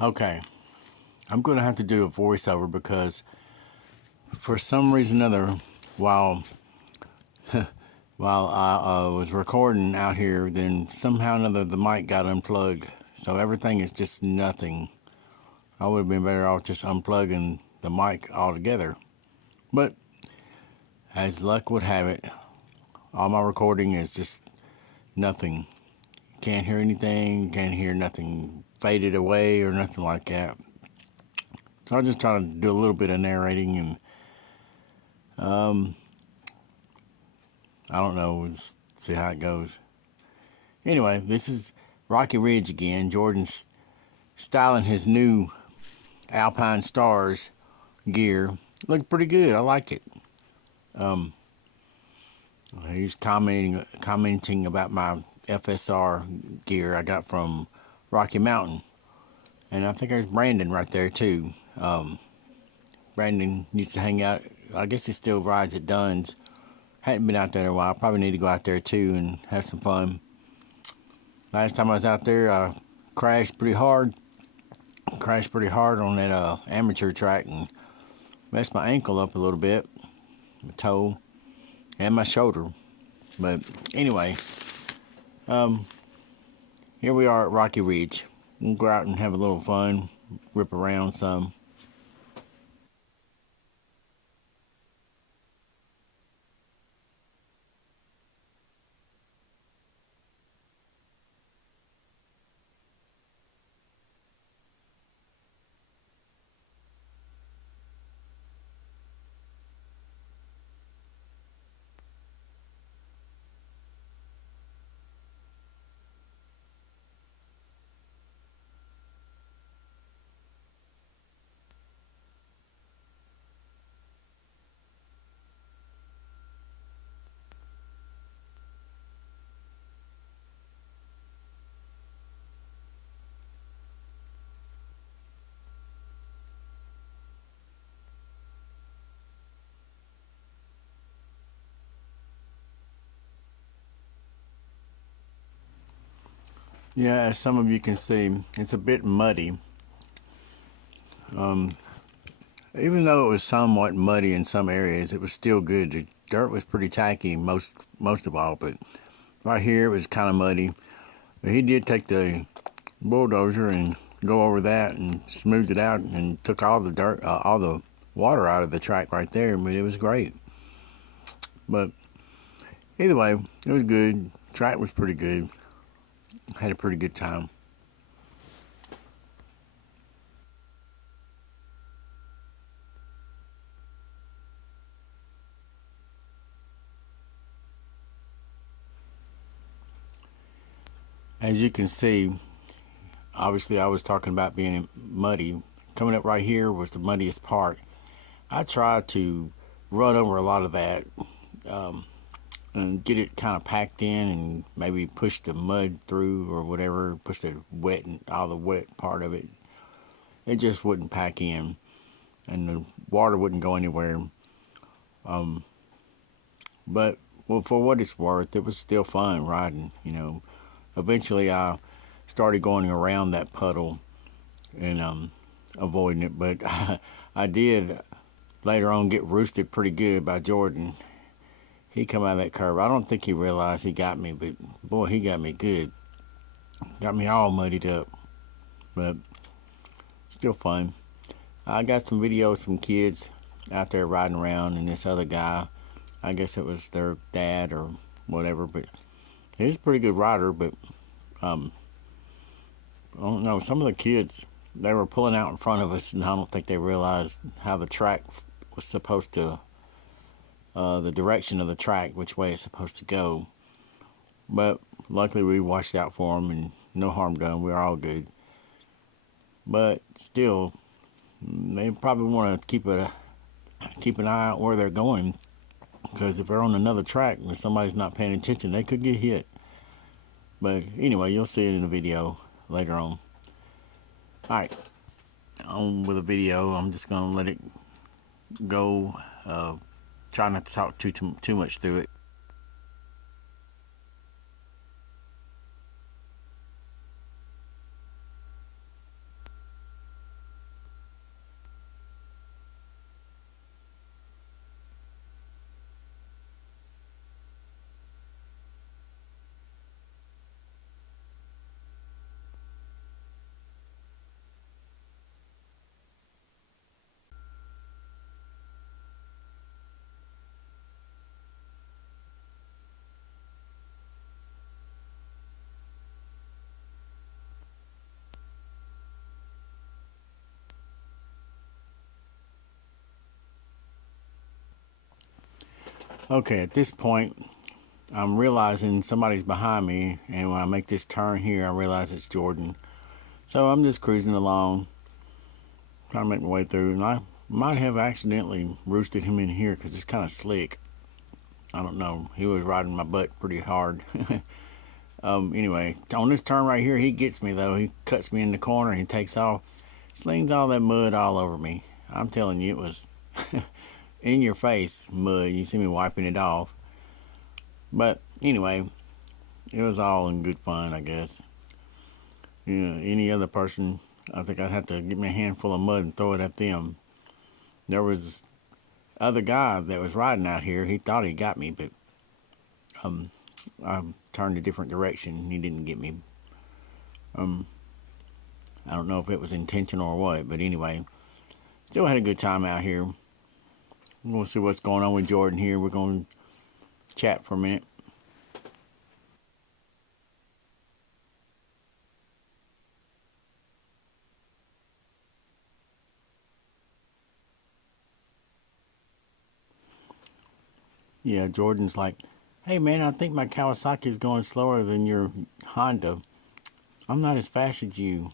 Okay, I'm going to have to do a voiceover because for some reason or other, while while I was recording out here, then somehow or another the mic got unplugged. So everything is just nothing. I would have been better off just unplugging the mic altogether. But as luck would have it, all my recording is just nothing. Can't hear anything, can't hear nothing faded away or nothing like that. So I'll just try to do a little bit of narrating and I don't know, we'll see how it goes. Anyway, this is Rocky Ridge again. Jordan's styling his new Alpine Stars gear. Look pretty good. I like it. He's commenting about my FSR gear I got from Rocky Mountain, and I think there's Brandon right there too. Brandon used to hang out. I guess he still rides at Dunn's. Hadn't been out there in a while. Probably need to go out there too and have some fun. Last time I was out there, I crashed pretty hard. Crashed pretty hard on that amateur track and messed my ankle up a little bit, my toe, and my shoulder. But anyway, here we are at Rocky Ridge. We'll go out and have a little fun, rip around some. Yeah, as some of you can see, it's a bit muddy. Even though it was somewhat muddy in some areas, it was still good. The dirt was pretty tacky most of all, but right here it was kind of muddy. But he did take the bulldozer and go over that and smoothed it out and took all the dirt, all the water out of the track right there. I mean, it was great. But either way, it was good. Track was pretty good. Had a pretty good time. As you can see, obviously I was talking about being muddy. Coming up right here was the muddiest part. I tried to run over a lot of that and get it kind of packed in and maybe push the mud through or whatever, push the wet and all the wet part of it. It just wouldn't pack in and the water wouldn't go anywhere. But well, for what it's worth, it was still fun riding. Eventually I started going around that puddle and avoiding it, but I did later on get roosted pretty good by Jordan. He come out of that curve. I don't think he realized he got me, but boy, he got me good. Got me all muddied up, but still fun. I got some videos of some kids out there riding around, and this other guy, I guess it was their dad or whatever, but he was a pretty good rider. But I don't know, some of the kids, they were pulling out in front of us, and I don't think they realized how the track was supposed to, the direction of the track, which way it's supposed to go. But luckily we watched out for them and no harm done. We were all good. But still, they probably want to keep an eye out where they're going, because if they're on another track and somebody's not paying attention, they could get hit. But anyway, you'll see it in the video later on. All right, on with the video. I'm just gonna let it go. Try not to talk too much through it. Okay, at this point, I'm realizing somebody's behind me, and when I make this turn here, I realize it's Jordan. So I'm just cruising along, trying to make my way through, and I might have accidentally roosted him in here because it's kind of slick. I don't know. He was riding my butt pretty hard. Anyway, on this turn right here, he gets me though. He cuts me in the corner. He takes off, slings all that mud all over me. I'm telling you, it was in your face mud. You see me wiping it off. But anyway, it was all in good fun, I guess. You know, any other person, I think I'd have to get me a handful of mud and throw it at them. There was other guy that was riding out here. He thought he got me, but I turned a different direction. He didn't get me. I don't know if it was intentional or what, but anyway, still had a good time out here. We'll see what's going on with Jordan here. We're going to chat for a minute. Yeah, Jordan's like, hey man, I think my Kawasaki is going slower than your Honda. I'm not as fast as you.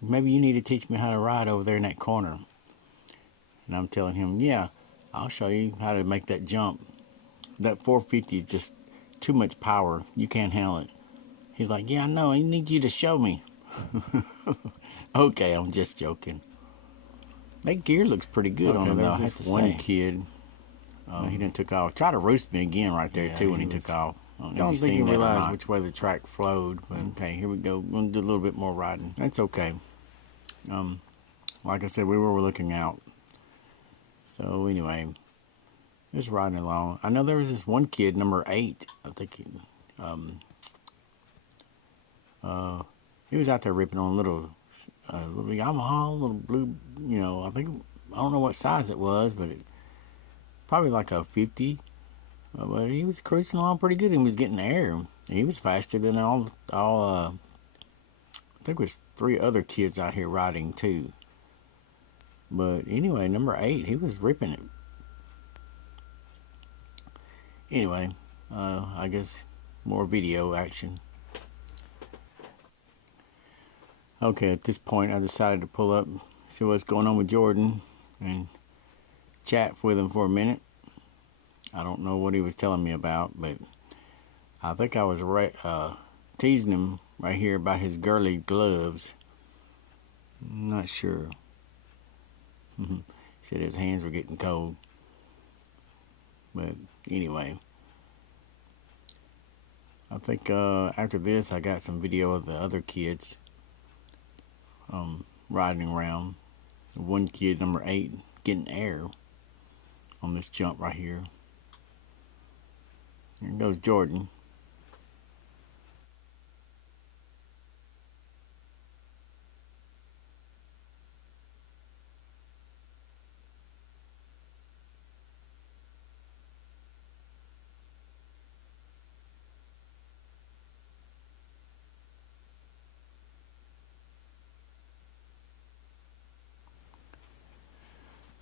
Maybe you need to teach me how to ride over there in that corner. And I'm telling him, yeah, I'll show you how to make that jump. That 450 is just too much power. You can't handle it. He's like, yeah, I know. I need you to show me. Okay, I'm just joking. That gear looks pretty good on him, though. I have to one say. Kid, he didn't took off. Tried to roast me again right there too when he took off. I don't think he realized which way the track flowed. But okay, here we go. We're gonna do a little bit more riding. That's okay. Like I said, we were looking out. So anyway, just riding along. I know there was this one kid, number 8. I think he was out there ripping on a little Yamaha, little blue. You know, I don't know what size it was, but probably like a 50. But he was cruising along pretty good. He was getting air. He was faster than all. I think it was 3 other kids out here riding too. But anyway, number 8, he was ripping it. Anyway, I guess more video action. Okay, at this point, I decided to pull up, see what's going on with Jordan, and chat with him for a minute. I don't know what he was telling me about, but I think I was teasing him right here about his girly gloves. I'm not sure. He said his hands were getting cold. But anyway, I think after this I got some video of the other kids riding around. One kid, number 8, getting air on this jump right here. There goes Jordan.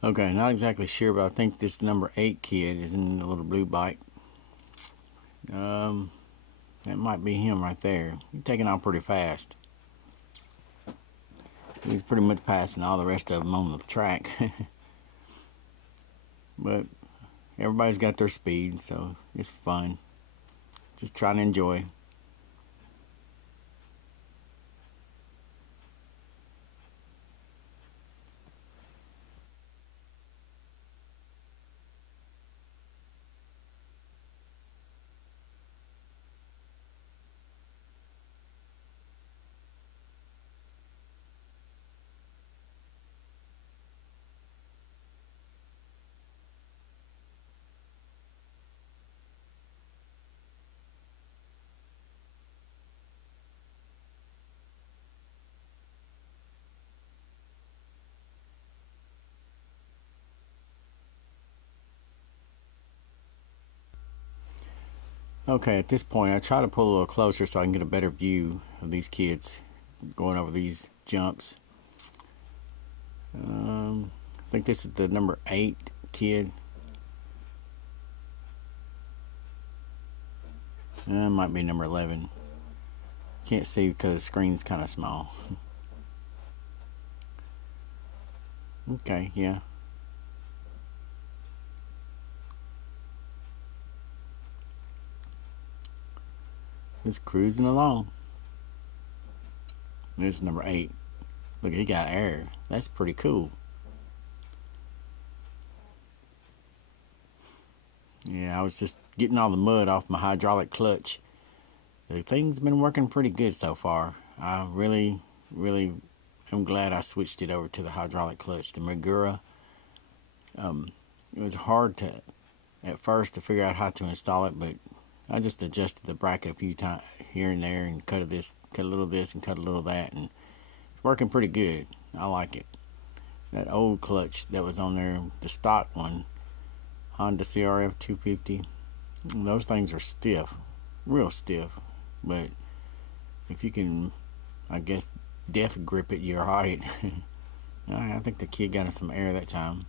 Okay, not exactly sure, but I think this number 8 kid is in the little blue bike. That might be him right there. He's taking off pretty fast. He's pretty much passing all the rest of them on the track. But everybody's got their speed, so it's fun. Just try to enjoy. Okay, at this point, I try to pull a little closer so I can get a better view of these kids going over these jumps. I think this is the number 8 kid. Might be number 11. Can't see because the screen's kind of small. Okay, yeah. Just cruising along. There's number 8. Look, he got air. That's pretty cool. Yeah, I was just getting all the mud off my hydraulic clutch. The thing's been working pretty good so far. I really am glad I switched it over to the hydraulic clutch, the Magura. It was hard to at first to figure out how to install it, but I just adjusted the bracket a few times here and there and cut a little of this, and cut a little of that, and it's working pretty good. I like it. That old clutch that was on there, the stock one, Honda CRF 250, those things are stiff, real stiff. But if you can, I guess, death grip it, you're alright. I think the kid got some air that time.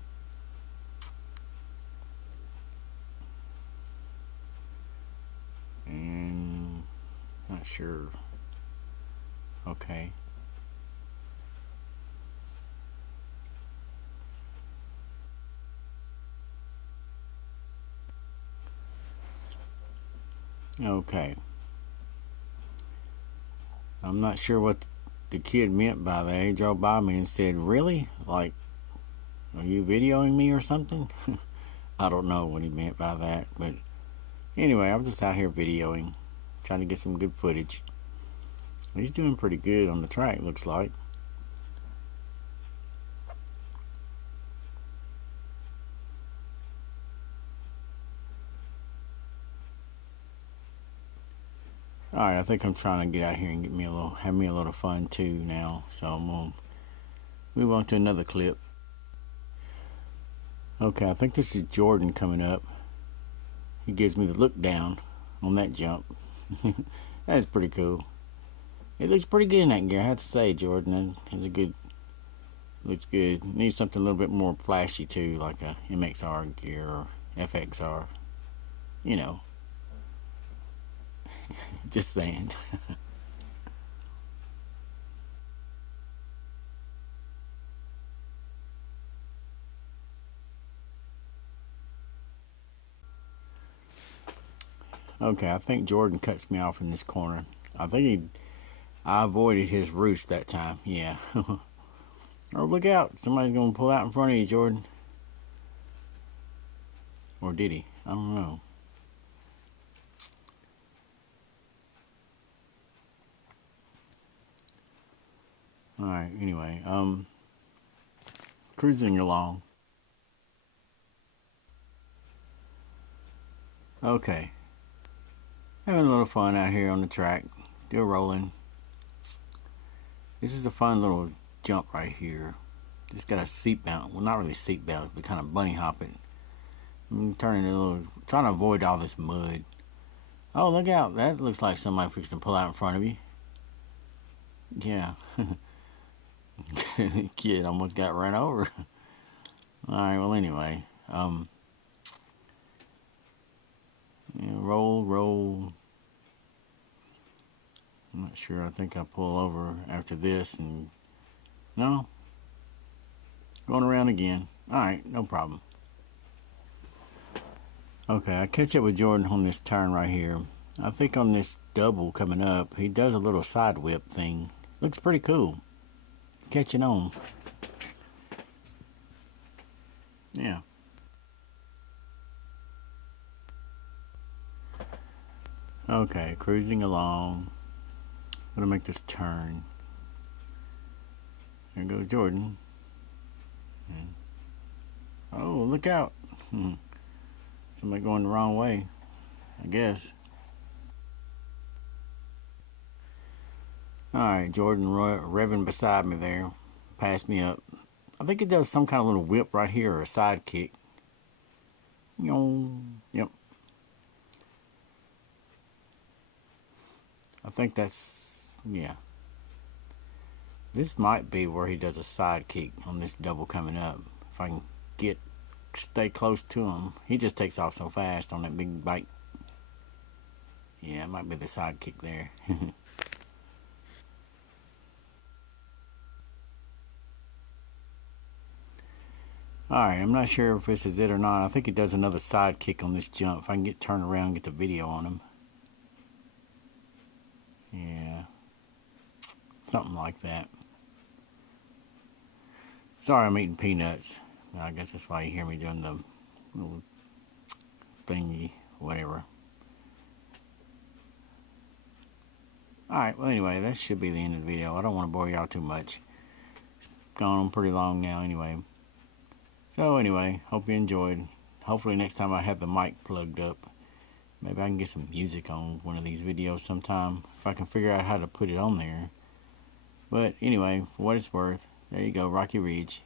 And not sure. Okay. Okay. I'm not sure what the kid meant by that. He drove by me and said, "Really? Like, are you videoing me or something?" I don't know what he meant by that, but anyway, I'm just out here videoing, trying to get some good footage. He's doing pretty good on the track, looks like. Alright, I think I'm trying to get out here and have me a little fun too now. So I'm gonna move on to another clip. Okay, I think this is Jordan coming up. He gives me the look down on that jump. That's pretty cool. It looks pretty good in that gear, I have to say, Jordan. It's a good, looks good. Needs something a little bit more flashy too, like a MXR gear or FXR. You know, just saying. Okay, I think Jordan cuts me off in this corner. I avoided his roost that time. Yeah. Oh, look out! Somebody's gonna pull out in front of you, Jordan. Or did he? I don't know. All right. Anyway, cruising along. Okay, having a little fun out here on the track. Still rolling. This is a fun little jump right here. Just got a seat belt. Well, not really seat belt, but kind of bunny hopping. I'm turning a little, trying to avoid all this mud. Oh, look out! That looks like somebody fixing to pull out in front of you. Yeah. Kid almost got run over. All right. Well, anyway, yeah, roll. I'm not sure. I think I pull over after this, and no, going around again. All right, no problem. Okay, I catch up with Jordan on this turn right here. I think on this double coming up, he does a little side whip thing. Looks pretty cool. Catching on. Yeah. Okay, cruising along. Gonna make this turn. There goes Jordan. Oh, look out. Somebody going the wrong way, I guess. Alright, Jordan revving beside me there. Passed me up. I think it does some kind of little whip right here or a side kick. Yep. I think that's, yeah. This might be where he does a side kick on this double coming up. If I can stay close to him. He just takes off so fast on that big bike. Yeah, it might be the sidekick there. Alright, I'm not sure if this is it or not. I think it does another sidekick on this jump. If I can get turned around and get the video on him. Yeah, something like that. Sorry, I'm eating peanuts. I guess that's why you hear me doing the little thingy, whatever. Alright, well anyway, that should be the end of the video. I don't want to bore y'all too much. Gone on pretty long now anyway. So anyway, hope you enjoyed. Hopefully next time I have the mic plugged up, maybe I can get some music on one of these videos sometime, if I can figure out how to put it on there. But anyway, for what it's worth, there you go, Rocky Ridge.